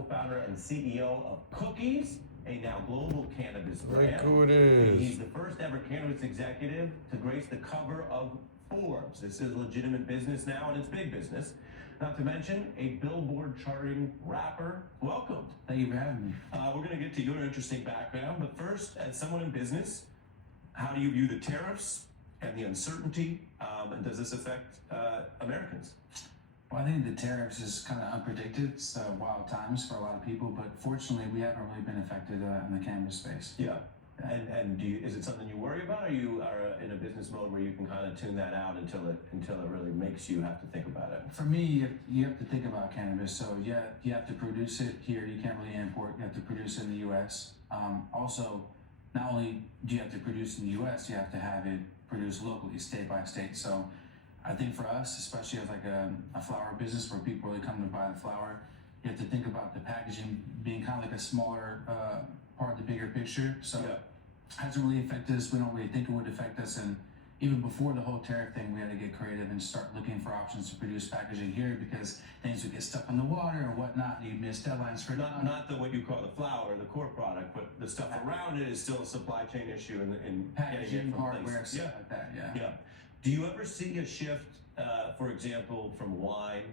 co-founder and CEO of Cookies, a now global cannabis brand. Look who it is. He's the first ever cannabis executive to grace the cover of Forbes. This is legitimate business now, and it's big business. Not to mention a Billboard charting rapper. Welcome. Thank you for having me. We're going to get to your interesting background, but first, as someone in business, how do you view the tariffs and the uncertainty, and does this affect Americans? Well, I think the tariffs is kind of unpredicted. It's wild times for a lot of people, but fortunately, we haven't really been affected in the cannabis space. Yeah. And is it something you worry about, or you are in a business mode where you can kind of tune that out until it really makes you have to think about it? For me, you have to think about cannabis. So yeah, you have to produce it here. You can't really import. You have to produce it in the U.S. Also, not only do you have to produce in the U.S., you have to have it produced locally, state by state. So I think for us, especially as like a flower business where people really come to buy the flower, you have to think about the packaging being kind of like a smaller part of the bigger picture. So yeah. Hasn't really affected us. We don't really think it would affect us. And even before the whole tariff thing, we had to get creative and start looking for options to produce packaging here because things would get stuck in the water and whatnot. And you miss deadlines for not the what you call the flower, the core product, but the stuff around it is still a supply chain issue in packaging, getting it from hardware, places. stuff like that. Yeah. Yeah. Do you ever see a shift, for example, from wine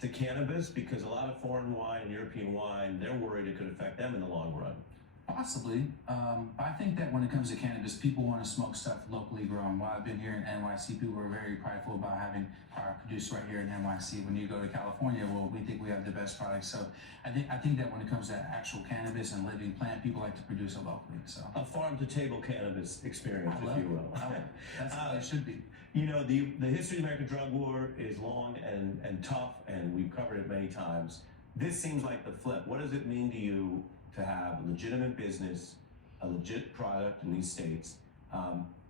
to cannabis? Because a lot of foreign wine and European wine, they're worried it could affect them in the long run. Possibly. I think that when it comes to cannabis, people want to smoke stuff locally grown. While I've been here in NYC, people are very prideful about having product produced right here in NYC. When you go to California, well, we think we have the best products. So I think that when it comes to actual cannabis and living plant, people like to produce it locally. So a farm-to-table cannabis experience, if you will. That's how it should be. You know, the history of the American drug war is long and tough, and we've covered it many times. This seems like the flip. What does it mean to you to have legitimate business, a legit product in these states,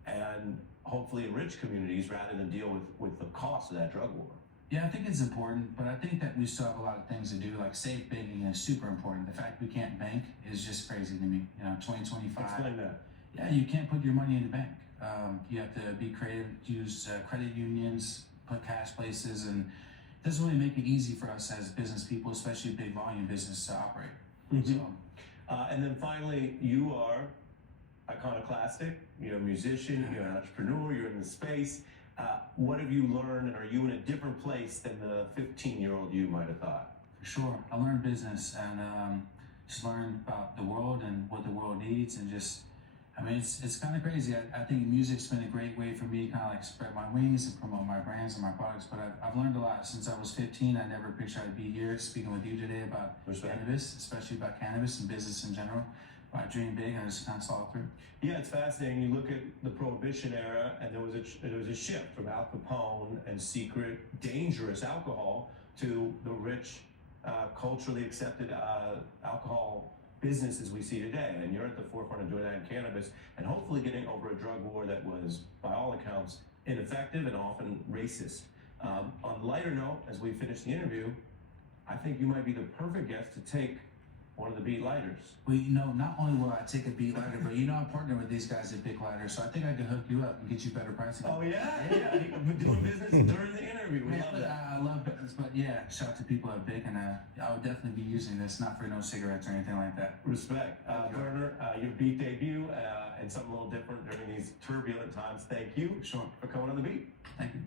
and hopefully enrich communities rather than deal with the cost of that drug war? Yeah, I think it's important, but I think that we still have a lot of things to do. Like safe banking is super important. The fact we can't bank is just crazy to me. You know, 2025. Explain that. Yeah, you can't put your money in the bank. You have to be creative, use credit unions, put cash places, and it doesn't really make it easy for us as business people, especially big volume business, to operate. Mm-hmm. So, and then finally, you are iconoclastic. You're a musician, you're an entrepreneur, you're in the space. What have you learned, and are you in a different place than the 15-year-old you might have thought? For sure. I learned business and just learned about the world and what the world needs, and just, I mean, it's kind of crazy. I think music's been a great way for me to kind of like spread my wings and promote my brands and my products, but I've learned a lot. Since I was 15, I never pictured I'd be here speaking with you today about cannabis, especially about cannabis and business in general. But I dreamed big and I just kind of saw it through. Yeah, it's fascinating. You look at the Prohibition era, and there was a shift from Al Capone and secret, dangerous alcohol to the rich, culturally accepted alcohol businesses we see today. And you're at the forefront of doing that in cannabis, and hopefully getting over a drug war that was, by all accounts, ineffective and often racist. On a lighter note, as we finish the interview, I think you might be the perfect guest to take one of the beat lighters. Well, you know, not only will I take a beat lighter, but you know, I'm partnering with these guys at Big Lighter, so I think I can hook you up and get you better pricing. Oh yeah, yeah. You've been doing business during the interview. We love that. I love business, but yeah, shout out to people at Big, and I would definitely be using this, not for no cigarettes or anything like that. Respect. Berner, your beat debut and something a little different during these turbulent times. Thank you Sure. for coming on the beat. Thank you.